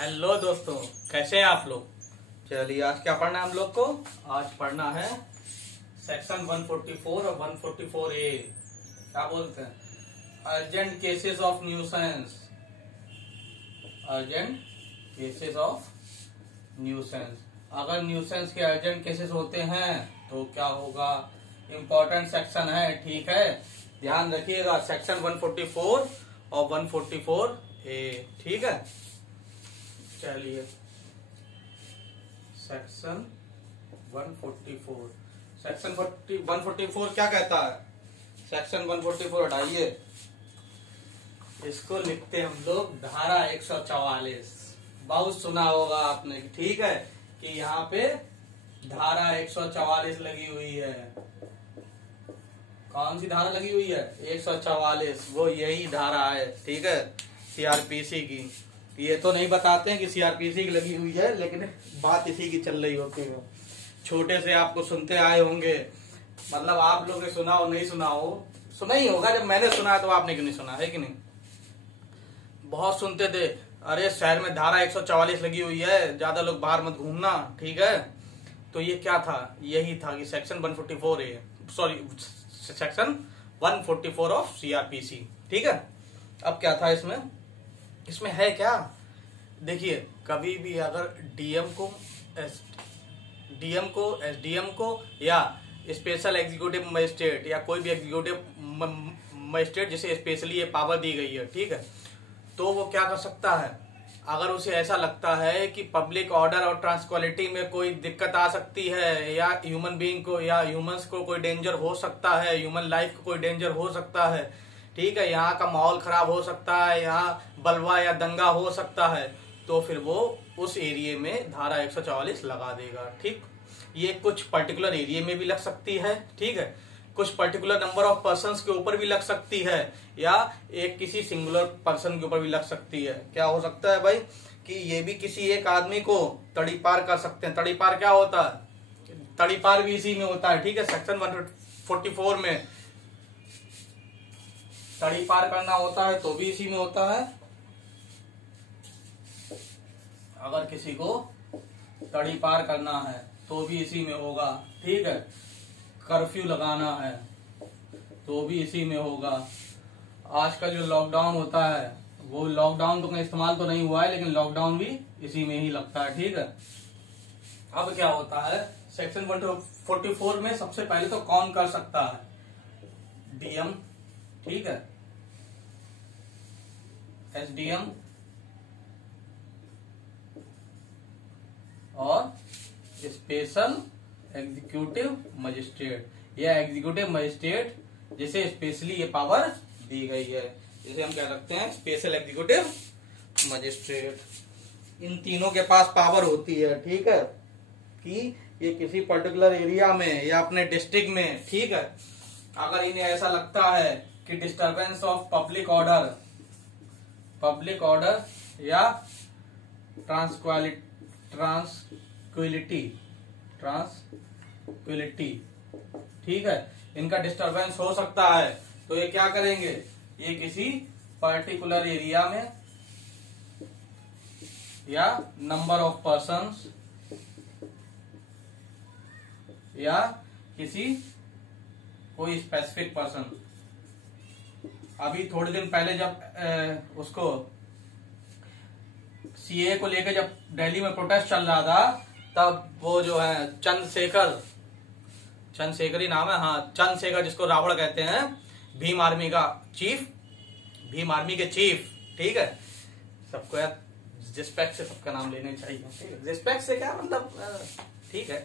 Hello दोस्तों, कैसे हैं आप लोग। चलिए आज क्या पढ़ना है हम लोग को। आज पढ़ना है सेक्शन 144 और 144A। क्या बोलते हैं, urgent cases of nuisance. Urgent cases of nuisance. अगर न्यूसेंस के अर्जेंट केसेस होते हैं तो क्या होगा। इंपॉर्टेंट सेक्शन है, ठीक है, ध्यान रखिएगा। सेक्शन 144 और 144A, ठीक है। चलिए सेक्शन 144, सेक्शन 144 क्या कहता है। सेक्शन 144 हटाइए, इसको लिखते हम लोग धारा 144। बहुत सुना होगा आपने, ठीक है, कि यहाँ पे धारा 144 लगी हुई है। कौन सी धारा लगी हुई है, 144। वो यही धारा है, ठीक है, सीआरपीसी की। ये तो नहीं बताते हैं कि सीआरपीसी की लगी हुई है, लेकिन बात इसी की चल रही होती है। छोटे से आपको सुनते आए होंगे, मतलब आप लोग ने सुना हो नहीं सुना हो, सुना ही होगा। जब मैंने सुना है तो आपने क्यों नहीं सुना है कि नहीं। बहुत सुनते थे, अरे शहर में धारा 144 लगी हुई है, ज्यादा लोग बाहर मत घूमना, ठीक है। तो ये क्या था, यही था कि सेक्शन 144 है, सॉरी सेक्शन 144 ऑफ सीआरपीसी, ठीक है। अब क्या था इसमें है क्या। देखिए, कभी भी अगर डीएम को एसडीएम को या स्पेशल एग्जीक्यूटिव मजिस्ट्रेट या कोई भी एग्जीक्यूटिव मजिस्ट्रेट जिसे स्पेशली ये पावर दी गई है, ठीक है, तो वो क्या कर सकता है। अगर उसे ऐसा लगता है कि पब्लिक ऑर्डर और ट्रांसक्वालिटी में कोई दिक्कत आ सकती है, या ह्यूमन बीइंग को या ह्यूमंस को कोई डेंजर हो सकता है, ह्यूमन लाइफ को कोई डेंजर हो सकता है, ठीक है, यहाँ का माहौल खराब हो सकता है, यहाँ बलवा या दंगा हो सकता है, तो फिर वो उस एरिया में धारा 144 लगा देगा, ठीक। ये कुछ पर्टिकुलर एरिया में भी लग सकती है, ठीक है, कुछ पर्टिकुलर नंबर ऑफ पर्सन्स के ऊपर भी लग सकती है, या एक किसी सिंगुलर पर्सन के ऊपर भी लग सकती है। क्या हो सकता है भाई, कि ये भी किसी एक आदमी को तड़ीपार कर सकते हैं। तड़ीपार क्या होता है, तड़ीपार भी इसी में होता है, ठीक है। सेक्शन 144 में तड़ी पार करना होता है तो भी इसी में होता है। अगर किसी को तड़ी पार करना है तो भी इसी में होगा, ठीक है। कर्फ्यू लगाना है तो भी इसी में होगा। आजकल जो लॉकडाउन होता है, वो लॉकडाउन तो कहीं इस्तेमाल तो नहीं हुआ है, लेकिन लॉकडाउन भी इसी में ही लगता है, ठीक है। अब क्या होता है, सेक्शन 144 में सबसे पहले तो कौन कर सकता है, डीएम, ठीक है, एसडीएम और स्पेशल एग्जीक्यूटिव मजिस्ट्रेट या एग्जीक्यूटिव मजिस्ट्रेट जिसे स्पेशली ये पावर दी गई है, जिसे हम क्या रखते हैं, स्पेशल एग्जीक्यूटिव मजिस्ट्रेट। इन तीनों के पास पावर होती है, ठीक है, कि ये किसी पर्टिकुलर एरिया में या अपने डिस्ट्रिक्ट में, ठीक है, अगर इन्हें ऐसा लगता है कि डिस्टरबेंस ऑफ पब्लिक ऑर्डर या ट्रांसक्विलिटी, ठीक है, इनका डिस्टरबेंस हो सकता है, तो ये क्या करेंगे, ये किसी पर्टिकुलर एरिया में या नंबर ऑफ पर्सन्स या किसी कोई स्पेसिफिक पर्सन। अभी थोड़े दिन पहले जब उसको सीए को लेकर जब दिल्ली में प्रोटेस्ट चल रहा था, तब वो जो है चंद्रशेखर ही नाम है, हाँ, चंद्रशेखर, जिसको रावण कहते हैं, भीम आर्मी के चीफ, ठीक है। सबको यार रिस्पेक्ट से सबका नाम लेने चाहिए, ठीक है। रिस्पेक्ट से क्या मतलब, ठीक है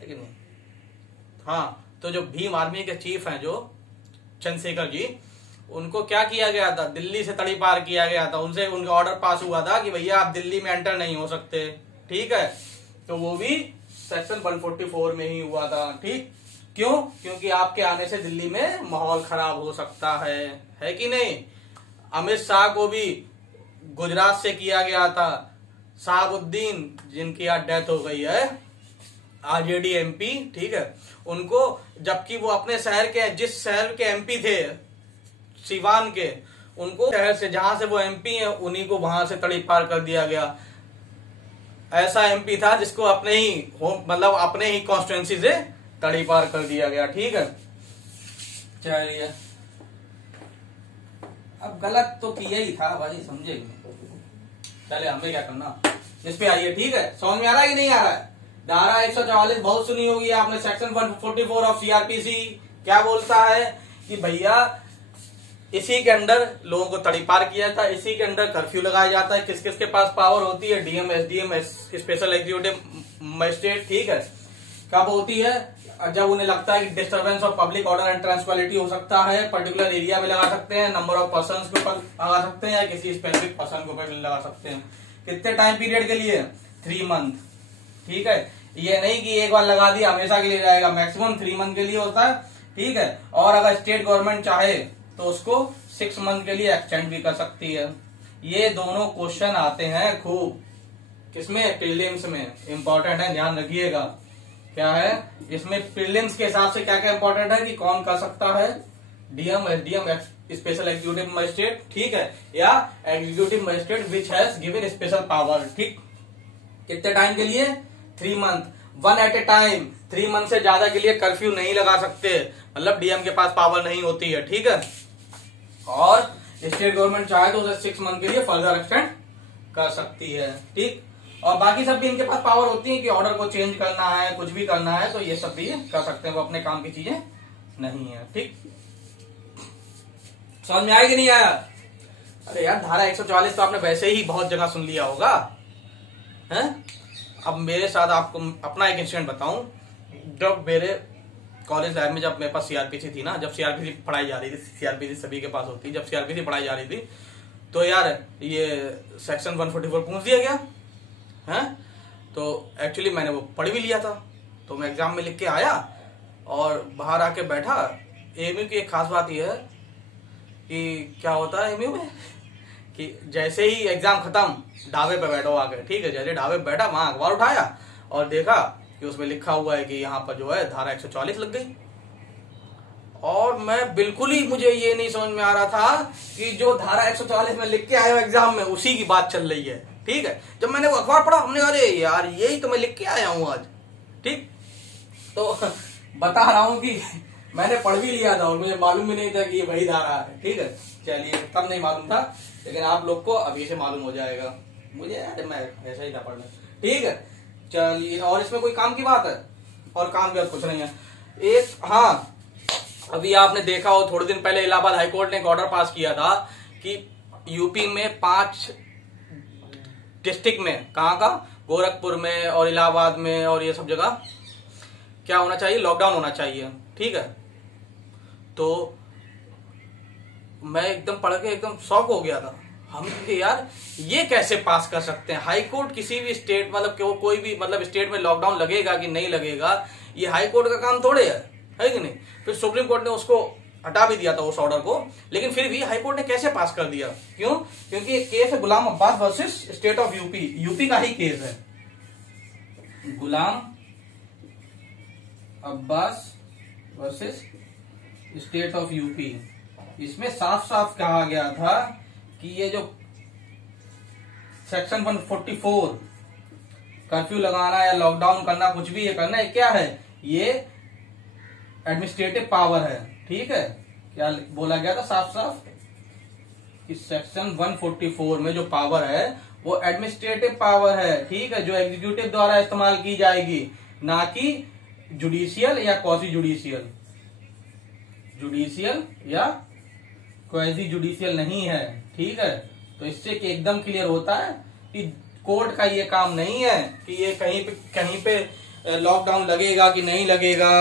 कि नहीं। हाँ, तो जो भीम आर्मी के चीफ हैं, जो चंद्रशेखर जी, उनको क्या किया गया था, दिल्ली से तड़ी पार किया गया था। उनसे उनका ऑर्डर पास हुआ था कि भैया आप दिल्ली में एंटर नहीं हो सकते, ठीक है। तो वो भी सेक्शन 144 में ही हुआ था, ठीक। क्यों, क्योंकि आपके आने से दिल्ली में माहौल खराब हो सकता है कि नहीं। अमित शाह को भी गुजरात से किया गया था, शहाबुद्दीन, जिनकी आज डेथ हो गई है, आरजेडी एमपी, ठीक है, उनको, जबकि वो अपने शहर के, जिस शहर के एमपी थे, सिवान के, उनको शहर से जहां से वो एमपी है उन्हीं को वहां से तड़ी पार कर दिया गया। ऐसा एमपी था जिसको अपने ही मतलब अपने ही कॉन्स्टिट्यूएंसी से तड़ी पार कर दिया गया। ठीक है, चलिए अब गलत तो किया ही था भाई, समझे। चले हमें क्या करना, इस पे आइए। ठीक है, समझ में आ रहा है कि नहीं आ रहा है? धारा 144 बहुत सुनी होगी आपने, सेक्शन 144 ऑफ सीआरपीसी क्या बोलता है कि भैया इसी के अंदर लोगों को तड़ीपार किया था, इसी के अंदर कर्फ्यू लगाया जाता है। किस किस के पास पावर होती है? DM, SDM, special executive magistrate. ठीक है, कब होती है? जब उन्हें लगता है कि disturbance of public order and tranquillity हो सकता है, पर्टिकुलर एरिया में लगा सकते हैं, नंबर ऑफ पर्सन के ऊपर लगा सकते हैं, या किसी स्पेसिफिक पर्सन के ऊपर लगा सकते हैं। कितने टाइम पीरियड के लिए? 3 मंथ। ठीक है, ये नहीं कि एक बार लगा दिया हमेशा के लिए जाएगा, मैक्सिमम 3 मंथ के लिए होता है। ठीक है, और अगर स्टेट गवर्नमेंट चाहे तो उसको 6 मंथ के लिए एक्सटेंड भी कर सकती है। ये दोनों क्वेश्चन आते हैं खूब, किसमें? प्रीलिम्स में। इंपॉर्टेंट है, ध्यान रखिएगा। क्या है इसमें? प्रीलिम्स के हिसाब से क्या क्या इंपॉर्टेंट है कि कौन कर सकता है? DM, SDM, special executive magistrate. ठीक है, या executive magistrate which has given special power. ठीक, कितने टाइम के लिए? 3 month, 1 at a time. 3 month से ज्यादा के लिए कर्फ्यू नहीं लगा सकते, मतलब डीएम के पास पावर नहीं होती है। ठीक है, और स्टेट गवर्नमेंट चाहे तो उसे 6 मंथ के लिए फर्दर एक्सटेंड कर सकती है। ठीक, और बाकी सब भी इनके पास पावर होती है कि ऑर्डर को चेंज करना है, कुछ भी करना है तो ये सब भी कर सकते हैं, वो अपने काम की चीजें नहीं है। ठीक, समझ में आया कि नहीं आया? अरे यार, धारा 144 तो आपने वैसे ही बहुत जगह सुन लिया होगा है? अब मेरे साथ आपको अपना एक इंसिडेंट बताऊं। जब मेरे कॉलेज लाइफ में, जब मेरे पास सीआरपीसी थी ना, जब सीआरपीसी पढ़ाई जा रही थी, सीआरपीसी सभी के पास होती, जब सीआरपीसी पढ़ाई जा रही थी तो यार ये सेक्शन 144 पूछ दिया गया है। तो एक्चुअली मैंने वो पढ़ भी लिया था, तो मैं एग्जाम में लिख के आया और बाहर आके बैठा। एमयू की एक खास बात यह है कि क्या होता है एमयू में कि जैसे ही एग्जाम खत्म ढाबे पे बैठो आके। ठीक है, जैसे ढाबे पे बैठा, वहां अखबार उठाया और देखा कि उसमें लिखा हुआ है कि यहाँ पर जो है धारा 144 लग गई। और मैं बिल्कुल ही, मुझे ये नहीं समझ में आ रहा था कि जो धारा 144 में लिख के आया हूं एग्जाम में उसी की बात चल रही है। ठीक है, जब मैंने वो अखबार पढ़ा, हमने अरे यार यही तो मैं लिख के आया हूं आज। ठीक, तो बता रहा हूं कि मैंने पढ़ भी लिया था और मुझे मालूम भी नहीं था कि ये वही धारा है। ठीक है, चलिए, तब नहीं मालूम था, लेकिन आप लोग को अभी से मालूम हो जाएगा। मुझे यार मैं ऐसा ही था पढ़ना। ठीक है, चलिए, और इसमें कोई काम की बात है? और काम की बात कुछ नहीं है। एक, हाँ, अभी आपने देखा हो थोड़े दिन पहले इलाहाबाद हाईकोर्ट ने एक ऑर्डर पास किया था कि यूपी में 5 डिस्ट्रिक्ट में, कहाँ का? गोरखपुर में और इलाहाबाद में और ये सब जगह क्या होना चाहिए? लॉकडाउन होना चाहिए। ठीक है, तो मैं एकदम पढ़ के एकदम शॉक हो गया था। हम यार ये कैसे पास कर सकते हैं? हाई कोर्ट किसी भी स्टेट, मतलब कोई भी मतलब स्टेट में लॉकडाउन लगेगा कि नहीं लगेगा, ये हाई कोर्ट का काम थोड़े है कि नहीं? फिर सुप्रीम कोर्ट ने उसको हटा भी दिया था उस ऑर्डर को, लेकिन फिर भी हाई कोर्ट ने कैसे पास कर दिया? क्यों? क्योंकि एक केस है Ghulam Abbas versus state of UP. UP का ही केस है, Ghulam Abbas versus state of UP. इसमें साफ साफ कहा गया था कि ये जो सेक्शन 144 कर्फ्यू लगाना या लॉकडाउन करना, कुछ भी ये करना, ये क्या है? ये एडमिनिस्ट्रेटिव पावर है। ठीक है, क्या बोला गया था साफ साफ कि सेक्शन 144 में जो पावर है वो एडमिनिस्ट्रेटिव पावर है। ठीक है, जो एग्जीक्यूटिव द्वारा इस्तेमाल की जाएगी, ना कि जुडिशियल या क्वासी जुडिशियल। जुडिशियल या क्वासी जुडिशियल नहीं है। ठीक है, तो इससे एकदम क्लियर होता है कि कोर्ट का ये काम नहीं है कि ये कहीं पे लॉकडाउन लगेगा कि नहीं लगेगा,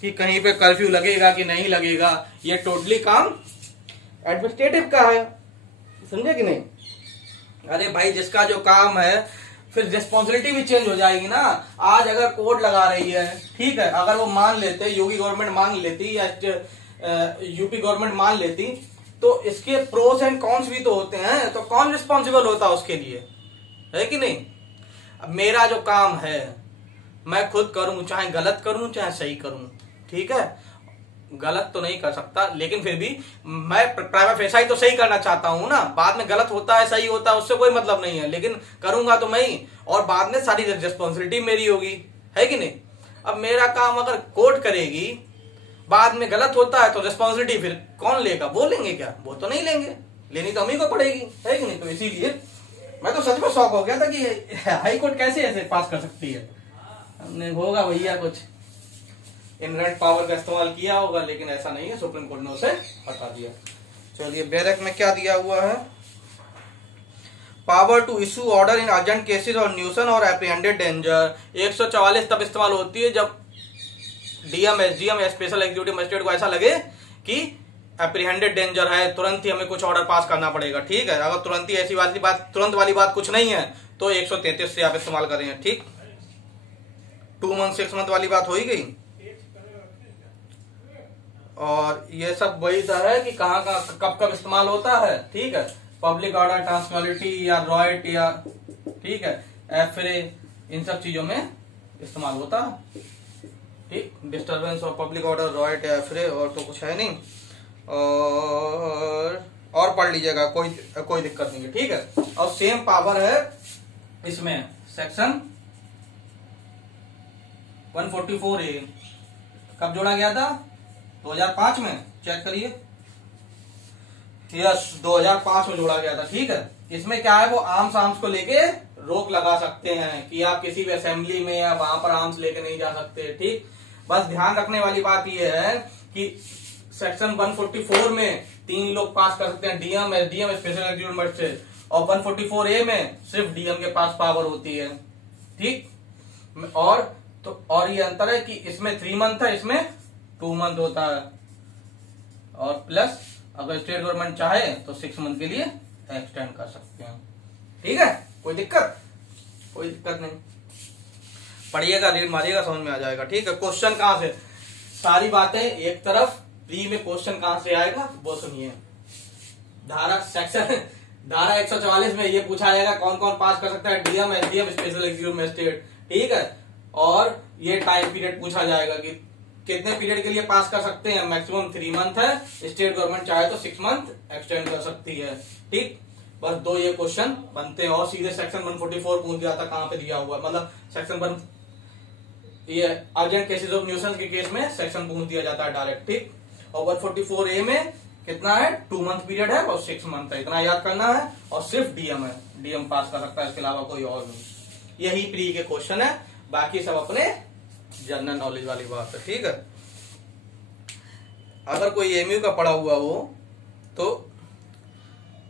कि कहीं पे कर्फ्यू लगेगा कि नहीं लगेगा। ये टोटली काम एडमिनिस्ट्रेटिव का है, समझे कि नहीं? अरे भाई, जिसका जो काम है फिर रिस्पॉन्सिबिलिटी भी चेंज हो जाएगी ना। आज अगर कोर्ट लगा रही है, ठीक है, अगर वो मान लेते, योगी गवर्नमेंट मान लेती या यूपी गवर्नमेंट मान लेती, तो इसके प्रोस एंड कॉन्स भी तो होते हैं, तो कौन रिस्पॉन्सिबल होता उसके लिए, है कि नहीं? अब मेरा जो काम है मैं खुद करूं, चाहे गलत करूं चाहे सही करूं। ठीक है, गलत तो नहीं कर सकता, लेकिन फिर भी मैं प्राइमा फेसा ही तो सही करना चाहता हूं ना। बाद में गलत होता है सही होता है उससे कोई मतलब नहीं है, लेकिन करूंगा तो मैं ही, और बाद में सारी रिस्पॉन्सिबिलिटी मेरी होगी, है कि नहीं। अब मेरा काम अगर कोर्ट करेगी, बाद में गलत होता है तो रिस्पॉन्सिबिलिटी फिर कौन लेगा, वो लेंगे क्या, वो तो नहीं लेंगे, लेनी तो हम ही को पड़ेगी, है कि नहीं। तो इसीलिए मैं तो सच में शौक हो गया था कि हाई कोर्ट कैसे ऐसे पास कर सकती है। हमने होगा भैया कुछ इनहेरेंट पावर का इस्तेमाल किया होगा, लेकिन ऐसा नहीं है, सुप्रीम कोर्ट ने उसे हटा दिया। चलिए बैरक में क्या दिया हुआ है, power to issue order in urgent cases और न्यूसन और एप्रीहेंडेड डेंजर। 144 तब इस्तेमाल होती है जब डीएम, एसडीएम या स्पेशल एग्जीक्यूटिव मजिस्ट्रेट को ऐसा लगे कि एप्रीहेंडेड डेंजर है, तुरंत ही हमें कुछ ऑर्डर पास करना पड़ेगा, ठीक है। अगर तुरंत ही ऐसी तुरंत वाली बात कुछ नहीं है तो 133 से आप इस्तेमाल करें, ठीक। 2 मंथ 6 मंथ वाली बात हो ही गई। और ये सब वही है कि कहाँ कब कब इस्तेमाल होता है, ठीक है। पब्लिक ऑर्डर, ट्रांसमिलिटी या रॉयट या, ठीक है, एफरे, इन सब चीजों में इस्तेमाल होता है, ठीक। डिस्टर्बेंस और पब्लिक ऑर्डर, रॉयट या एफरे, और तो कुछ है नहीं। और पढ़ लीजिएगा, कोई दिक्कत नहीं है, ठीक है। और सेम पावर है इसमें सेक्शन 144A कब जोड़ा गया था, 2005 में, चेक करिए। यस, 2005 में जोड़ा गया था, ठीक है। इसमें क्या है, वो आर्म्स को लेके रोक लगा सकते हैं कि आप किसी भी असेंबली में या वहां पर आर्म्स लेके नहीं जा सकते, ठीक। बस ध्यान रखने वाली बात यह है कि सेक्शन 144 में 3 लोग पास कर सकते हैं, DM, SDM, special executive magistrate, और 144A में सिर्फ डीएम के पास पावर होती है, ठीक। और ये अंतर है कि इसमें 3 मंथ है, इसमें 2 मंथ होता है, और प्लस अगर स्टेट गवर्नमेंट चाहे तो 6 मंथ के लिए एक्सटेंड कर सकते हैं, ठीक है। कोई दिक्कत नहीं, पढ़िएगा, रीड मारिएगा, समझ में आ जाएगा, ठीक है। क्वेश्चन कहां से, सारी बातें एक तरफ, प्री में क्वेश्चन कहां से आएगा वो सुनिए। धारा 144 में ये पूछा जाएगा कौन कौन पास कर सकता है, DM, SDM, special executive magistrate, ठीक है। और ये टाइम पीरियड पूछा जाएगा कि कितने पीरियड के लिए पास कर सकते हैं, मैक्सिमम 3 मंथ है, स्टेट गवर्नमेंट चाहे तो 6 मंथ एक्सटेंड कर सकती है, ठीक। बस 2 ये क्वेश्चन बनते हैं, और सीधे सेक्शन 144 पूछ दिया था कहां पे दिया हुआ है, मतलब सेक्शन 1, ये अर्जेंट केसेस ऑफ न्यूसेंस के केस में सेक्शन पूछ दिया जाता है डायरेक्ट, ठीक। और 144A में कितना है, 2 मंथ पीरियड है और 6 मंथ है, इतना याद करना है। और सिर्फ डीएम है, डीएम पास कर सकता है, इसके अलावा कोई और नहीं। यही प्री के क्वेश्चन है, बाकी सब अपने जनरल नॉलेज वाली बात है, ठीक है। अगर कोई एमयू का पढ़ा हुआ हो तो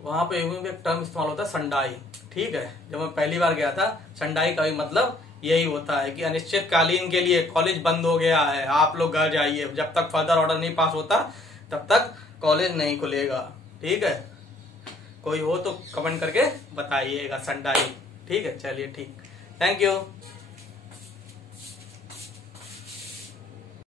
वहां पे एमयू में एक टर्म इस्तेमाल होता है संडाई, ठीक है। जब मैं पहली बार गया था, संडाई का भी मतलब यही होता है कि अनिश्चितकालीन के लिए कॉलेज बंद हो गया है, आप लोग घर जाइए, जब तक फर्दर ऑर्डर नहीं पास होता तब तक कॉलेज नहीं खुलेगा, ठीक है। कोई हो तो कमेंट करके बताइएगा संडाई, ठीक है। चलिए ठीक, थैंक यू।